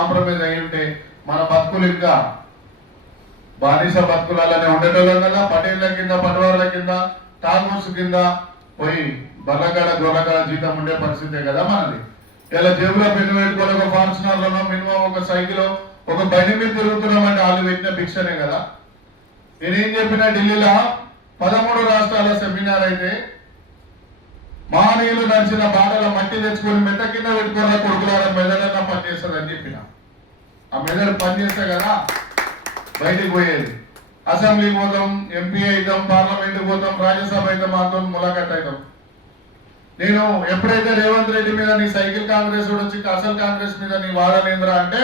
Compromise అయి ఉంటే మన బతుకులు ఇంకా బానిస బతుకులనే ఉండేటోళ్ళం కదా. పటేళ్ల కింద, పటవార్ల కింద, టాగూర్స్ కింద పోయి బల్లగడ గొల్లగడ జీతం ఉండే పరిస్థితే కదా మనది. ఇలా జేబులో పెన్ను పెట్టుకొని ఒక ఫార్చునర్లోనో మినిమం ఒక సైకిల్ ఒక బండి మీద తిరుగుతున్నామంటే వాళ్ళు పెట్టిన భిక్షనే కదా. నేనేం చెప్పినా ఢిల్లీలో 13 రాష్ట్రాల సెమినార్ అయితే మహనీయులు నడిచిన బాటల మట్టి తెచ్చుకొని మెట్ట కింద పెట్టుకోరా కొడుకులారా మెదడన్నా పనిచేస్తుంది అని చెప్పిన. ఆ మెదడు పనిచేస్తే కదా బయటికి పోయేది. అసెంబ్లీకి పోతాం, ఎంపీ అవుతాం, పార్లమెంట్కి పోతాం, రాజ్యసభ అవుతాం, అంతా ములాఖాట్ అవుతాం. నేను ఎప్పుడైతే రేవంత్ రెడ్డి మీద నీ సైకిల్ కాంగ్రెస్ వచ్చి అసలు కాంగ్రెస్ మీద నీ వాదనేంద్ర అంటే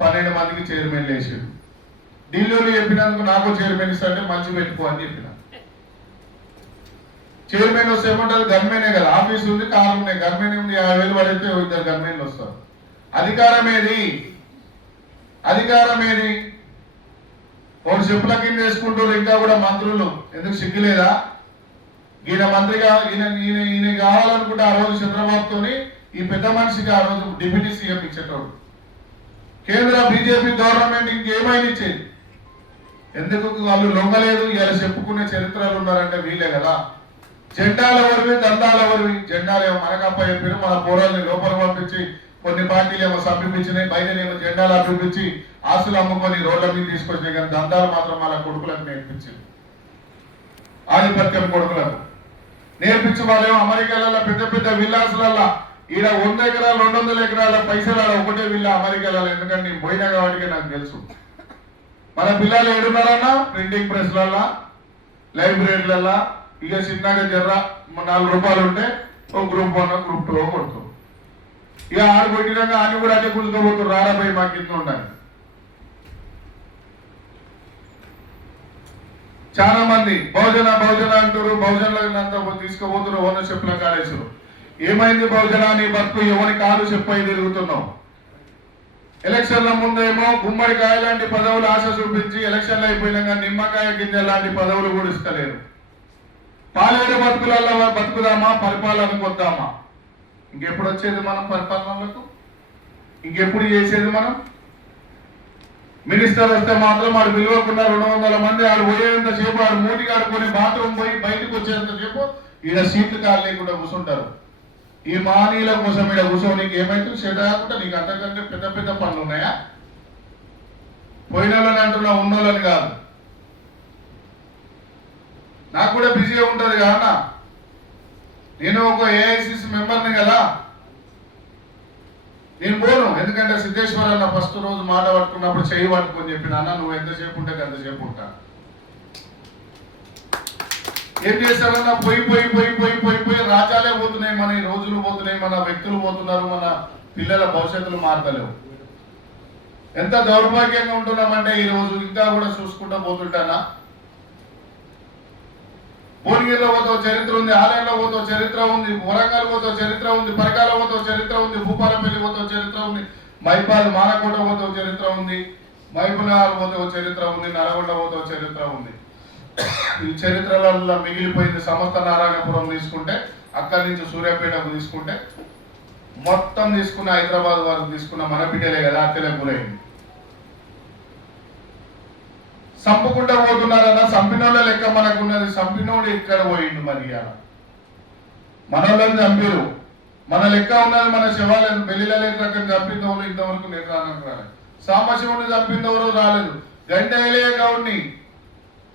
12 మందికి చైర్మన్ వేసాడు. ఢిల్లీలో చెప్పినందుకు నాకు చైర్మన్ ఇస్తా అంటే మంచి పెట్టుకో అని చెప్పిన. చైర్మన్ వస్తే ఏమంటారు, గన్మెనే కదా, ఆఫీస్ ఉంది, కారు ఉన్నాయి, గన్మెన్ ఉంది, 50,000 పడితే 2 గన్మెన్లు వస్తారు. అధికారం ఏది? అధికారం ఏది? ఒకటి చెప్పుల కింద వేసుకుంటారు ఇంకా కూడా మంత్రులు. ఎందుకు సిగ్గులేదా? ఈయన మంత్రిగా ఈయన కావాలనుకుంటే ఆ రోజు చంద్రబాబుతోని ఈ పెద్ద మనిషికి ఆ రోజు డిప్యూటీ సీఎం ఇచ్చేటోడు. కేంద్ర బీజేపీ గవర్నమెంట్ ఇంకేమైనా ఇచ్చేది. ఎందుకు వాళ్ళు లొంగలేదు? ఇలా చెప్పుకునే చరిత్రలు ఉన్నారంటే వీళ్ళే కదా. జెండాల ఎవరివి, దండాల ఎవరివి? జెండాలు ఏమో మనకప్ప చెప్పారు, మన పోరాల్ని లోపల పంపించి కొన్ని పార్టీలు ఏమో సమీపించినాయి, బయటనేమో జెండాలు అభిపించి ఆస్తులు అమ్ముకొని రోడ్ల మీద తీసుకొచ్చినాయి. కానీ దండాలు మాత్రం వాళ్ళ కొడుకులకు నేర్పించింది. ఆధిపత్యం కొడుకులకు నేర్పించి వాళ్ళేమో అమెరికాలలో పెద్ద పెద్ద విల్లాసులలో ఈడ 100 ఎకరాలు 200 ఎకరాల పైసలు ఒకటే విల్లా అమెరికాలలో. ఎందుకంటే నేను పోయినా కాబట్టి నాకు తెలుసు. మన పిల్లలు ఏడున్నారన్నా ప్రింటింగ్ ప్రెస్లల్లా, లైబ్రరీలల్లా, ఇక చిన్నగా జర్ర 4 రూపాయలు ఉంటే ఒక గ్రూప్ 1 గ్రూప్ 2 కొడుతాం. ఇక ఆడు కొట్టినాక అన్ని కూడా అన్ని కూర్చుకోబోతున్నారు, రారాబాయి మా కింద ఉండాలి. చాలా మంది బహుజన అంటారు, బహుజనులంతా తీసుకోబోతున్నారు ఓనర్షిప్ల కాలేజీలు. ఏమైంది బహుజన? నీ బతుకు ఎవరి కాలు చెప్పై తిరుగుతున్నావు. ఎలక్షన్ల ముందేమో గుమ్మడికాయ లాంటి పదవులు ఆశ చూపించి ఎలక్షన్లు అయిపోయినాక నిమ్మకాయ గింజ లాంటి పదవులు కూడా ఇస్తలేరు. పాలేరు బతుకులలో బతుకుదామా, పరిపాలనకు వద్దామా? ఇంకెప్పుడు వచ్చేది మనం పరిపాలనలకు? ఇంకెప్పుడు చేసేది మనం? మినిస్టర్ వస్తే మాత్రం ఆడు విలువకుండా 200 మంది ఆడు పోయేంత సేపు ఆడు మూటికి ఆడుకొని బాత్రూమ్ పోయి బయటకు వచ్చేంత సేపు ఈడ సీట్లు కాలు లేకుండా కూర్చుంటారు. ఈ మహనీయుల కోసం ఈడ కూర్చొని నీకు ఏమైతే సేట కాకుండా నీకు అంతకంటే పెద్ద పెద్ద పనులు ఉన్నాయా? పోయిన వాళ్ళని అంటున్నా, ఉన్నోళ్ళని కాదు. నాకు కూడా బిజీగా ఉంటుంది కదా. నేను ఒక ఏఐసిసి మెంబర్ని కదా, నేను పోను. ఎందుకంటే సిద్ధేశ్వర అన్న ఫస్ట్ రోజు మాట పట్టుకున్నప్పుడు చెయ్యి పట్టుకొని చెప్పిన, అన్న నువ్వు ఎంతసేపు ఉంటే అంతసేపు ఉంటా. ఏం చేశారన్నా, పోయి రాజ్యాలే పోతున్నాయి, మన రోజులు పోతున్నాయి, మన వ్యక్తులు పోతున్నారు, మన పిల్లల భవిష్యత్తులు మారతలేవు. ఎంత దౌర్భాగ్యంగా ఉంటున్నామంటే ఈ రోజు ఇంకా కూడా చూసుకుంటూ పోతుంటానా. భువనగిరిలో పోతో చరిత్ర ఉంది, ఆలయంలో పోతో చరిత్ర ఉంది, వరంగల్ పోతో చరిత్ర ఉంది, పరికాల పోతో చరిత్ర ఉంది, భూపాలపల్లి పోతో చరిత్ర ఉంది, మైపాల్ మానకోట పోతో చరిత్ర ఉంది, మైపునగర్ పోతో చరిత్ర ఉంది, నల్గొండ పోతో చరిత్ర ఉంది. ఈ చరిత్రలలో మిగిలిపోయింది సమస్త నారాయణపురం తీసుకుంటే, అక్కడి నుంచి సూర్యాపేటకు తీసుకుంటే, మొత్తం తీసుకున్న హైదరాబాద్ వరకు తీసుకున్న మన బిడ్డలే కదా అత్తలే గురైంది. చంపుకుంటా పోతున్నారన్న, చంపినోళ్ళ లెక్క మనకున్నది. చంపినోడు ఎక్కడ పోయిండు? మరి మనోళ్ళని చంపిరు, మన లెక్క ఉన్నది. మన శివాలయం పెళ్లిల లెక్క చంపిందవరు ఇంతవరకు నిర్ధారణకు రాలేదు. సాంబశివుని చంపిందవరు రాలేదు. గంటైలే గౌడ్ని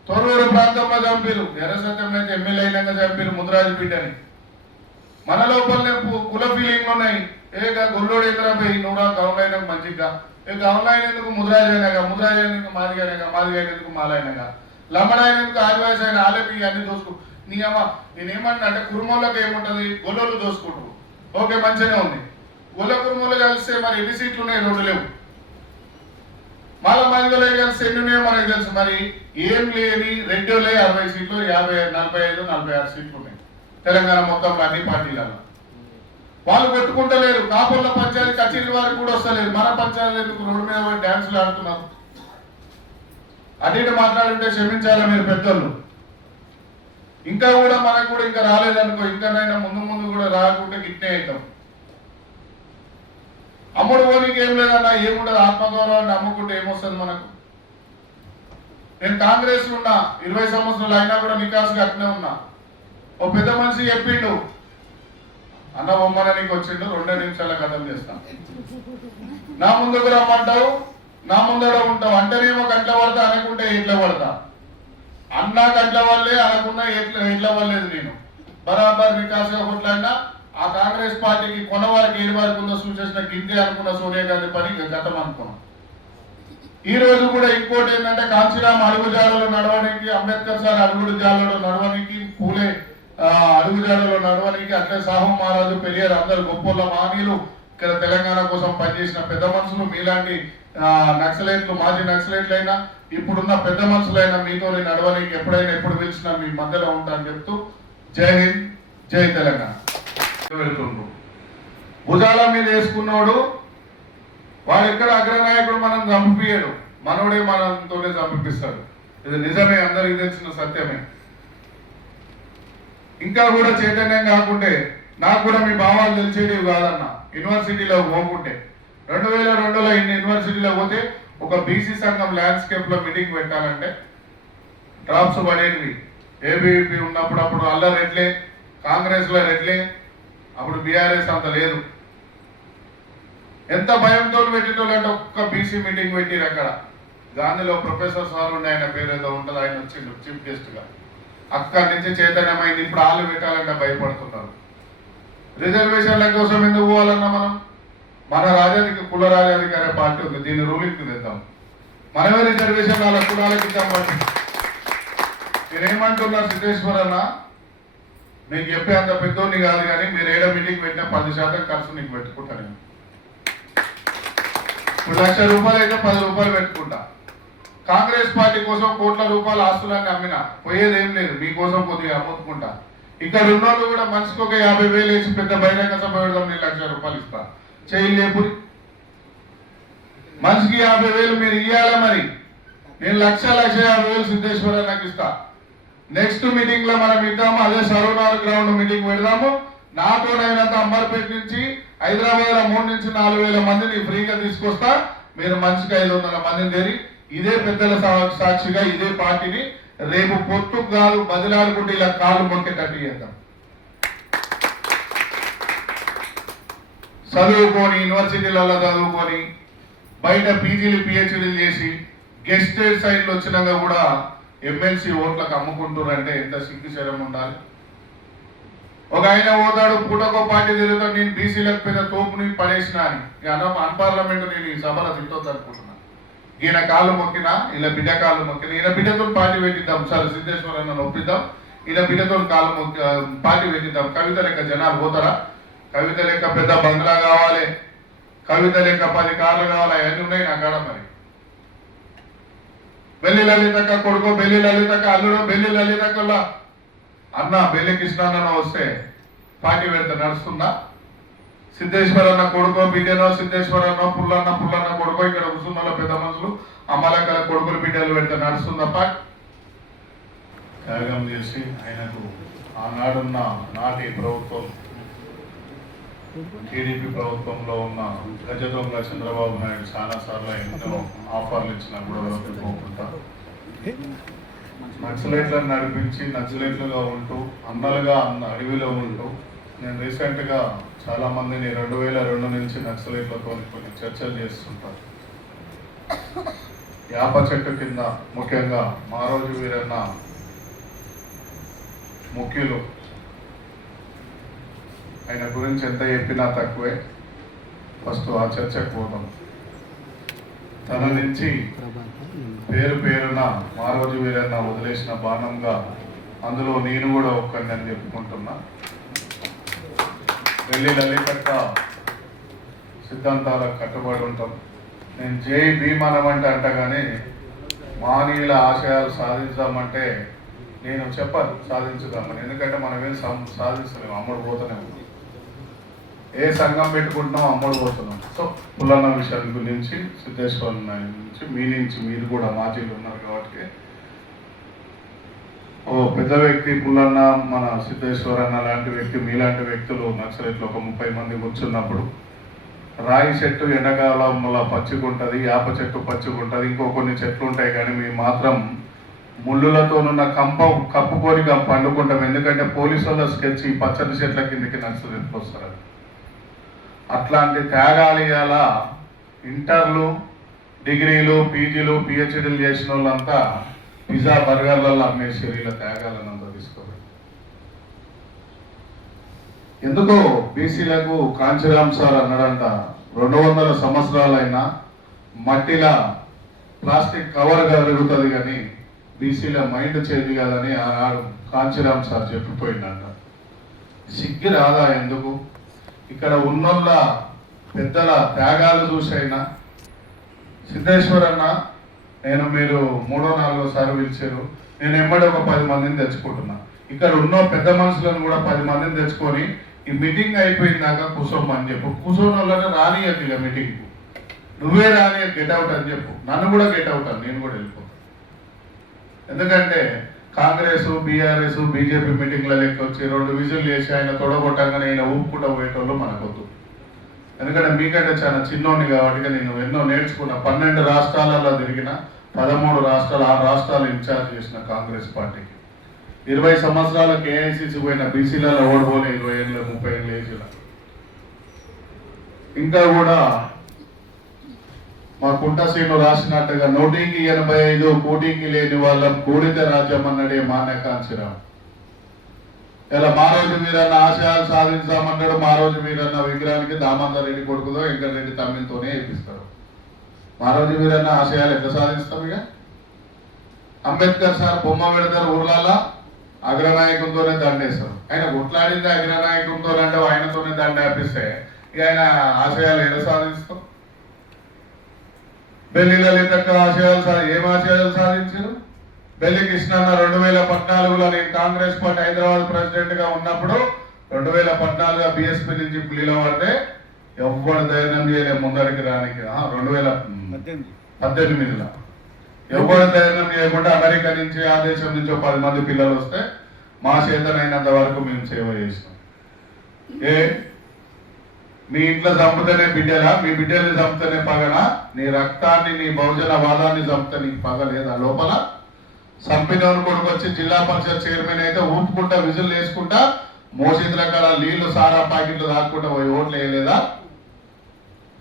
తొర్రూరు ప్రాంతంలో చంపిరు. ఎర్ర సత్యం అయితే ఎమ్మెల్యే అయినాక చంపిరు ముద్రాజు బిడ్డని. మన లోపలనే కుల ఫీలింగ్ ఉన్నాయి. గొల్లోడు ఎదురపోయి నువ్వు గౌండ్ మంచిగా గౌండ్ ఎందుకు ముద్రాజు అయినాక, ముద్రాజు అయినందుకు మాదిగా అయినాక, మాదిగా అయినందుకు మాలైనాక, లంబడ అయినందుకు ఆదివాసి అయిన ఆలపి అన్ని దోసుకు. నీ అమ్మ నేనేమన్నా అంటే కుర్మోళ్ళకి ఏముంటుంది, గొల్లోళ్ళు దోసుకుంటారు. ఓకే మంచిగానే ఉంది. గొల్ల కుర్మోళ్ళు కలిస్తే మరి ఎన్ని సీట్లు ఉన్నాయి? 2 లేవు. మాల మాదిగలే కలిసి ఎన్ని ఉన్నాయో మనకు తెలుసు. మరి ఏం లేని రెడ్డిలే 60 సీట్లు, 50, 45, 46 సీట్లు ఉన్నాయి తెలంగాణ మొత్తంలో అన్ని పార్టీలలో. వాళ్ళు పెట్టుకుంటలేరు. కాపుల పంచాయతీ కచేరీ వారికి కూడా వస్తలేదు. మన పంచాయతీ ఎందుకు రోడ్డు మీద పోయి డ్యాన్సులు ఆడుతున్నారు? అటు మాట్లాడుంటే క్షమించాలి మీరు పెద్దలు. ఇంకా కూడా మనకు కూడా ఇంకా రాలేదనుకో, ఇంకానైనా ముందు కూడా రాకుంటే గిట్నే అవుతాం. అమ్ముడు పోనీకి ఏం లేదన్నా, ఏముండదు. ఆత్మగౌరవాన్ని అమ్ముకుంటే ఏమొస్తుంది మనకు? నేను కాంగ్రెస్ ఉన్నా 20 సంవత్సరాలు అయినా కూడా నికాసుగా అట్లే ఉన్నా. ఓ పెద్ద మనిషి చెప్పిండు, అన్న బొమ్మన నీకు వచ్చిండు, 2 నిమిషాల కథం చేస్తాను. నా ముందుకు రమ్మంటావు, నా ముందర ఉంటావు. అంటేనేమో కంట్ల పడతా, అనుకుంటే ఎట్లా పడతా. అన్నా కంట్ల వల్లే, అనుకున్నా ఎట్లా వల్లేదు. నేను బరాబర్ నికాసుగా కొట్లాడినా. ఆ కాంగ్రెస్ పార్టీకి కొన వరకు ఏడు వరకు ఉందో చూసేసిన గింతే అనుకున్న సోనియా గాంధీ పని గతం అనుకున్నాం. ఈ రోజు కూడా ఇంకోటి ఏంటంటే, కాంచీరామ్ అడుగుజాడలో నడవడానికి, అంబేద్కర్ సార్ అడుగుజాడలో నడవడానికి, పూలే అడుగుజాడలో నడవడానికి, అట్లే సాహు మహారాజు, పెరియార్ అందరు గొప్పల మహనీయులు ఇక్కడ తెలంగాణ కోసం పనిచేసిన పెద్ద మనుషులు. మీలాంటి నక్సలైట్లు, మాజీ నక్సలైట్లైనా ఇప్పుడున్న పెద్ద మనుషులైనా మీతో నడవడానికి ఎప్పుడైనా ఎప్పుడు పిలిచినా మీ మధ్యలో ఉంటా అని చెప్తూ జై హింద్, జై తెలంగాణ. వెళ్తుండ్రు భుజాల మీద వేసుకున్నోడు వాడు ఎక్కడ అగ్రనాయకుడు మనం చంపియడు, మనోడే మనతోనే చంపిస్తాడు. ఇది నిజమే, అందరికి తెలిసిన సత్యమే. ఇంకా కూడా చైతన్యం కాకుంటే నాకు కూడా మీ భావాలు తెలిసేటివి కాదన్న. యూనివర్సిటీలో పోకుంటే 2002లో యూనివర్సిటీలో పోతే ఒక బీసీ సంఘం ల్యాండ్స్కేప్ లో మీటింగ్ పెట్టాలంటే డ్రాప్స్ పడేటివి. ఏబీవీపీ ఉన్నప్పుడు అప్పుడు అల్ల రెడ్లే, కాంగ్రెస్ లో రెడ్లే, అప్పుడు బీఆర్ఎస్ అంత లేదు. ఎంత భయంతో పెట్టేటోళ్ళంటే ఒక్క బీసీ మీటింగ్ పెట్టిరు అక్కడ. గాంధీలో ప్రొఫెసర్ సార్ ఉండే, ఆయన పేరు ఏదో ఉంటుంది, ఆయన వచ్చిండు చీఫ్ గెస్ట్ గా. అక్కడి నుంచి చైతన్యమైంది. ఇప్పుడు ఆళ్ళు పెట్టాలంటే భయపడుతున్నారు. రిజర్వేషన్ల కోసం ఎందుకు పోవాలన్నా మనం? మన రాజానికి కుల రాజాధికార పార్టీ ఉంది, దీన్ని రూలింగ్ తెద్దాం. మనమే రిజర్వేషన్ వాళ్ళ కులాలకి ఇద్దామండి. నేనేమంటున్నా, సిద్ధేశ్వరన్న నీకు చెప్పే అంత పెద్దోని కాదు, కానీ మీరు ఏడో మీటింగ్ పెట్టినా 10% ఖర్చు నీకు పెట్టుకుంటా. నేను ఇప్పుడు ₹1,00,000 అయితే 10 రూపాయలు పెట్టుకుంటా. కాంగ్రెస్ పార్టీ కోసం కోట్ల రూపాయల ఆస్తులన్నీ అమ్మినా పోయేదేం లేదు, మీకోసం కొద్దిగా అమ్ముకుంటా. ఇక్కడ ఉన్నోళ్ళు కూడా మనిషికి ఒక 50,000 వేసి పెద్ద బహిరంగ సభ పెడదాం, నేను ₹1,00,000 ఇస్తా. చేయలేపురి మనిషికి 50,000 మీరు ఇవ్వాలా? మరి నేను 1,50,000 సిద్ధేశ్వర నాకు ఇస్తా. నెక్స్ట్ మీటింగ్ లో మనం ఇద్దాము, అదే సరోనార్ గ్రౌండ్ మీటింగ్ పెడదాము. నాతోనైనంత అంబర్పేట నుంచి హైదరాబాద్ లో 3 నుంచి 4,000 మందిని ఫ్రీగా తీసుకొస్తా. మీరు మనిషికి 500 మందిని తెరి ఇదే పెద్దల సాక్షిగా ఇదే పార్టీని రేపు పొత్తు కాదు బదిలాడుకుంటే ఇలా కాళ్ళు మొక్కేటట్టు చేద్దాం. చదువుకొని యూనివర్సిటీలలో చదువుకొని బయట పీజీలు పిహెచ్డీలు చేసి గెస్ట్ సైడ్లు వచ్చినాక కూడా ఎమ్మెల్సీ ఓట్లకు అమ్ముకుంటారంటే ఎంత సిగ్గుశరం ఉండాలి. ఒక ఆయన పోతాడు, పూటకో పార్టీ తిరుగుతాడు, నేను బీసీలకు పెద్ద తోపుని పడేసిన అని అన్పార్లమెంట్ నేను ఈ సభలో తిట్టొద్దు అనుకుంటున్నాను. ఈయన కాళ్ళు మొక్కినా, ఇలా బిడ్డ కాళ్ళు మొక్కినా, ఈయన బిడ్డతో పార్టీ పెట్టిద్దాం. సార్ సిద్ధేశ్వరన్న ఒప్పిద్దాం, ఈయన బిడ్డతో కాళ్ళు మొక్కి పార్టీ పెట్టిద్దాం. కవిత లెక్క జనాలు పోతారా? కవిత లెక్క పెద్ద బంగ్లా కావాలి, కవిత లెక్క 10 కార్లు కావాలి, అవన్నీ ఉన్నాయి నా కాడ. మరి బెల్లి లలితక్క కొడుకో, బెల్లి లలితక్క అల్లుడో, బెల్లి లలితక్కల అన్న బెల్లి కృష్ణన్న వస్తే పార్టీ పెడితే నడుస్తుందా? సిద్ధేశ్వరన్న కొడుకో బిడ్డనో, సిద్ధేశ్వరన్న పుల్లన్న కొడుకో, ఇక్కడ కుసుమల పెద్ద మనుషులు అమ్మలక్కల కొడుకులు బిడ్డలు పెడితే నడుస్తుందా? పార్టీ త్యాగం చేసి ఆయనకు ఆనాడున్న నాటి ప్రభుత్వం టీడీపీ ప్రభుత్వంలో ఉన్న గజ దొంగ చంద్రబాబు నాయుడు చాలా సార్లు ఎన్నో ఆఫర్లు ఇచ్చినా కూడా పోకుండా నక్సలైట్లను నడిపించి నక్సలైట్లుగా ఉంటూ అన్నలుగా అడవిలో ఉంటూ నేను రీసెంట్గా చాలా మందిని 2002 నుంచి నక్సలైట్లతో కొన్ని చర్చలు చేస్తుంటాను. యాప చెట్టు కింద ముఖ్యంగా మారోజు వీరన్న ముఖ్యులు, ఆయన గురించి ఎంత చెప్పినా తక్కువే. ఫస్ట్ ఆ చర్చకు పోదాం. తన నుంచి పేరున మారోజు వీరన్న వదిలేసిన బాణంగా అందులో నేను కూడా ఒక్కడిని అని చెప్పుకుంటున్నా. వెళ్ళి లలితక్క సిద్ధాంతాలకు కట్టుబడి ఉంటాం. నేను జై భీమానమంటే అంటగానే మానీయుల ఆశయాలు సాధించామంటే నేను చెప్పను సాధించుదామని, ఎందుకంటే మనం ఏం సాధించలేము, అమ్ముడు పోతూనే ఉన్నాం. ఏ సంఘం పెట్టుకుంటున్నాం, అమ్ముడు పోతున్నాం. సో పుల్లన్న విషయాల గురించి, సిద్ధేశ్వర నుంచి మీ నుంచి మీరు కూడా మాజీలు ఉన్నారు కాబట్టి, ఓ పెద్ద వ్యక్తి పుల్లన్న, మన సిద్ధేశ్వరన్న లాంటి వ్యక్తి, మీలాంటి వ్యక్తులు నక్సలైట్లు ఒక 30 మంది కూర్చున్నప్పుడు రాయి చెట్టు ఎండాకాలంలో పచ్చిగుంటుంది, యాప చెట్టు పచ్చిగుంటుంది, ఇంకో కొన్ని చెట్లు ఉంటాయి, కానీ మేము మాత్రం ముళ్ళులతోనున్న కప్పుకొని పండుకుంటాం. ఎందుకంటే పోలీసు వాళ్ళ స్కెచ్ ఈ పచ్చని చెట్ల కిందకి నడుస్తుంది ఎప్పుడు వస్తారు. అట్లాంటి త్యాగాలు ఇవాళ ఇంటర్లు, డిగ్రీలు, పీజీలు, పిహెచ్డీలు చేసిన వాళ్ళంతా పిజ్జా బర్గర్లలో అమ్మేసి వీళ్ళ త్యాగాలను అంతా తీసుకోవాలి. ఎందుకో బీసీలకు కాంచీరామ్ సార్ అన్నాడంట, 200 సంవత్సరాలైనా మట్టిలా ప్లాస్టిక్ కవర్ కరుగుతుంది కానీ బీసీల మైండ్ చేంజ్ కాదని ఆనాడు కాంచీరామ్ సార్ చెప్పిపోయిందంట. సిగ్గు రాదా ఎందుకు? ఇక్కడ ఉన్నోళ్ళ పెద్దల త్యాగాలు చూసైనా సిద్ధేశ్వరన్న నేను మీరు 3వ 4వ సారి పిలిచారు, నేను ఎమ్మడి ఒక 10 మందిని తెచ్చుకుంటున్నా. ఇక్కడ ఉన్న పెద్ద మనుషులను కూడా 10 మందిని తెచ్చుకొని ఈ మీటింగ్ అయిపోయిందాక కూర్చోమని చెప్పు. కూర్చోని వాళ్ళని రానియద్దు, ఇక మీటింగ్కు నువ్వే రాని, గెట్ అవుట్ అని చెప్పు. నన్ను కూడా గెట్ అవుట్ అని, నేను కూడా వెళ్ళిపోతాను. ఎందుకంటే కాంగ్రెస్, బీఆర్ఎస్, బీజేపీ మీటింగ్ల లెక్క వచ్చి 2 విజులు చేసి ఆయన తొడగొట్టంగానే ఆయన ఊపుకుంటూ పోయేటోళ్ళు మనకొద్దు. ఎందుకంటే మీకంటే చాలా చిన్నోని కాబట్టి నేను ఎన్నో నేర్చుకున్నా. 12 రాష్ట్రాలలో తిరిగిన, 13 రాష్ట్రాలు, 6 రాష్ట్రాలు ఇన్ఛార్జ్ చేసిన కాంగ్రెస్ పార్టీకి. 20 సంవత్సరాల కేఐసిసి పోయిన బీసీలలో ఓడిపోలే 20 ఏళ్ళు 30 ఏళ్ళు ఏజ్లో. ఇంకా కూడా మా కుంటశ్రీను రాసినట్టుగా 100కి 85 కోటికి లేని వాళ్ళం కూడితే రాజ్యం అన్నాడే మాన్యకాంక్షరావు. ఇలా మారోజు వీరన్న ఆశయాలు సాధించామన్నాడు. మారోజు వీరన్న విగ్రహానికి దామోదర్ రెడ్డి కొడుకుదో వెంకటరెడ్డి తమ్మితోనే వేపిస్తారు. మారోజు వీరన్న ఆశయాలు ఎట్లా సాధిస్తాం? ఇక అంబేద్కర్ సార్ బొమ్మ పెడతారు ఊర్లలో, అగ్రనాయకులతోనే దండేస్తారు. ఆయన కొట్లాడింది అగ్రనాయకులతో అంటే ఆయనతోనే దండ ఆపిస్తే ఇక ఆయన ఆశయాలు ఎలా సాధిస్తాం? బెల్లి లలితక్క ఆశయాలు ఏం ఆశయాలు సాధించారు? బెల్లి కృష్ణన్న 2014లో నేను కాంగ్రెస్ పార్టీ హైదరాబాద్ ప్రెసిడెంట్ గా ఉన్నప్పుడు 2014 బీఎస్పీ నుంచి పులిలో పడితే ఎవ్వరు ధైర్యం చేయలేదు ముందరికి రానికి. 2018లో ఎవరు ధైర్యం చేయకుండా అమెరికా నుంచి, ఆ దేశం నుంచి 10 మంది పిల్లలు వస్తే మా చేతనైనంత వరకు మేము సేవ చేసినాం. మీ ఇంట్లో చంపుతేనే బిడ్డలా? మీ బిడ్డల్ని చంపుతేనే పగనా? నీ రక్తాన్ని, నీ బహుజన వాదాన్ని చంపితే నీకు పగ లేదా లోపల? చంపినవని కొడుకు వచ్చి జిల్లా పరిషత్ చైర్మన్ అయితే ఊపుకుంటా విజులు వేసుకుంటా మోసీదుల కాడ నీళ్లు సారా ప్యాకెట్లు దాక్కుంటా పోయి ఓట్లు వేయలేదా?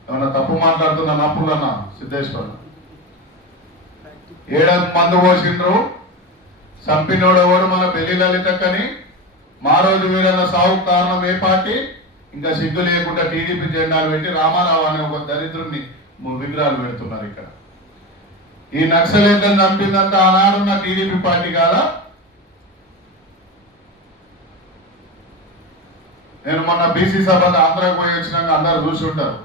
ఏమన్నా తప్పు మాట్లాడుతున్నా నప్పులన్నా సిద్ధేశ్వర్? 7 మందు పోసిండ్రు. చంపినోడెవడు? మన బెల్లి లలితక్కని. మారోజు వీరన్న సావుకు కారణం ఏ పార్టీ? ఇంకా సిగ్గు లేకుండా టీడీపీ జెండాలు పెట్టి రామారావు అనే ఒక దరిద్రుడిని విగ్రహాలు పెడుతున్నారు ఇక్కడ. ఈ నక్సలేట్లను చంపిందంతా ఆనాడున్న టీడీపీ పార్టీ కాదా? నేను మొన్న బీసీ సభకు ఆంధ్రాకు పోయి వచ్చినాక అందరు చూసి ఉంటారు.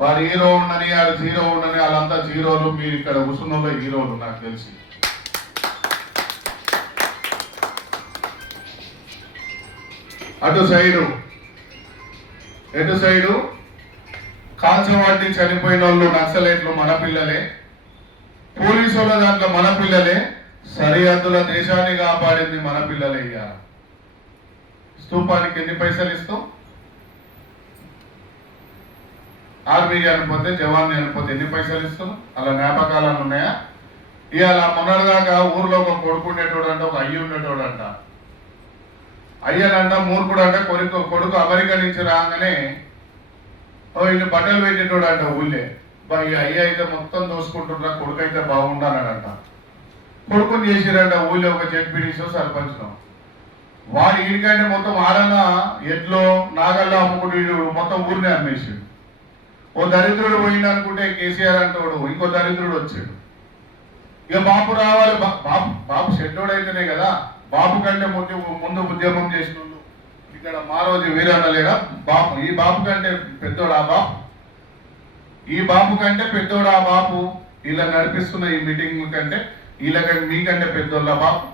వాడు హీరో ఉండని, ఆడు జీరో ఉండని, వాళ్ళంతా జీరోలు. మీరు ఇక్కడ కూర్చున్నలో హీరోలు నాకు తెలిసి. ఎటు సైడు కాల్చవాటి చనిపోయిన వాళ్ళు నక్సలైట్లు మన పిల్లలే, పోలీసు వాళ్ళ దాంట్లో మన పిల్లలే, సరిహద్దుల దేశాన్ని కాపాడింది మన పిల్లలే. ఇయ్యాల స్తూపానికి ఎన్ని పైసలు ఇస్తాం? ఆర్మీ చనిపోతే, జవాన్ చనిపోతే ఎన్ని పైసలు ఇస్తాం? అలా జ్ఞాపకాలను ఉన్నాయా? ఇవాళ మొన్నటిదాకా ఊర్లో ఒక కొడుకు ఉండేటోడు అంట, ఒక అయ్యి ఉండేటోడు అంట. అయ్యనంట మూర్ఖుడు అంట. కొడుకు అమెరికా నుంచి రాగానే వీళ్ళు బట్టలు పెట్టేటోడు అంట ఊళ్ళే. ఈ అయ్య అయితే మొత్తం దోసుకుంటున్నా, కొడుకు అయితే బాగుండాలంట. కొడుకుని చేసిరంట ఊళ్ళో ఒక జెడ్పీటీసీ సర్పంచ్. వాడు ఈడికంటే మొత్తం ఆడన ఎడ్లో నాగల్లో అమ్ముకుంటూ మొత్తం ఊరిని అమ్మేసాడు. ఓ దరిద్రుడు పోయిండు అనుకుంటే కేసీఆర్ అంటాడు, ఇంకో దరిద్రుడు వచ్చాడు. ఇక బాపు రావాలి. బాపు షెడ్డోడైతేనే కదా. బాపు కంటే ముందు ఉద్యమం చేసిన వాళ్ళు ఇక్కడ మారోజు వీరన్న లేరా? బాపు ఈ బాపు కంటే పెద్దోడు ఆ బాపు, ఈ బాపు కంటే పెద్దోడు ఆ బాపు. ఇలా నడిపిస్తున్న ఈ మీటింగ్ కంటే వీళ్ళకంటే మీకంటే పెద్దోళ్ళ బాపు.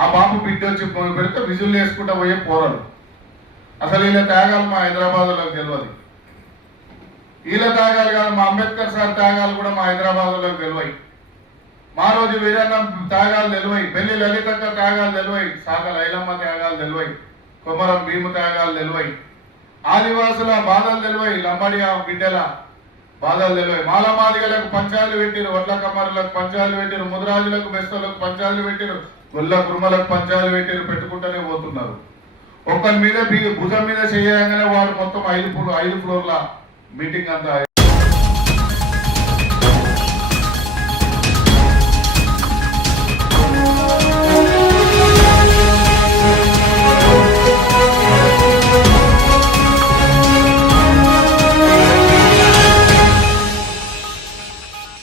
ఆ బాపు బిడ్డ వచ్చి పెడితే విజులు వేసుకుంటా పోయే పోరలు. అసలు వీళ్ళ త్యాగాలు మా హైదరాబాద్లో తెలియదు. వీళ్ళ త్యాగాలు కాదు, మా అంబేద్కర్ సార్ త్యాగాలు కూడా మా హైదరాబాద్లో తెలివాయి. మారోజు వీరన్న త్యాగాలు తెలివాయి, బెల్లి లలితక్క త్యాగాలు తెలివాయి, సాగల ఐలమ్మ త్యాగాలు తెలివాయి, కొమరం భీము త్యాగాలు తెలివాయి. ఆదివాసుల బాధలు తెలివై, లంబాడి ఆ బిడ్డల బాధలు తెలివై, మాలమాదిగలకు పంచాలు పెట్టిరు, వడ్ల కమ్మరులకు పంచాలు పెట్టిరు, ముదిరాజులకు బెస్తలకు పంచాలు పెట్టిరు, గొల్ల కురుమలకు పంచాలు పెట్టిరు, పెట్టుకుంటూనే పోతున్నారు. ఒకరి మీద భుజం మీద చేయగానే వాడు మొత్తం 5 ఫ్లోర్ల మీటింగ్ అంతా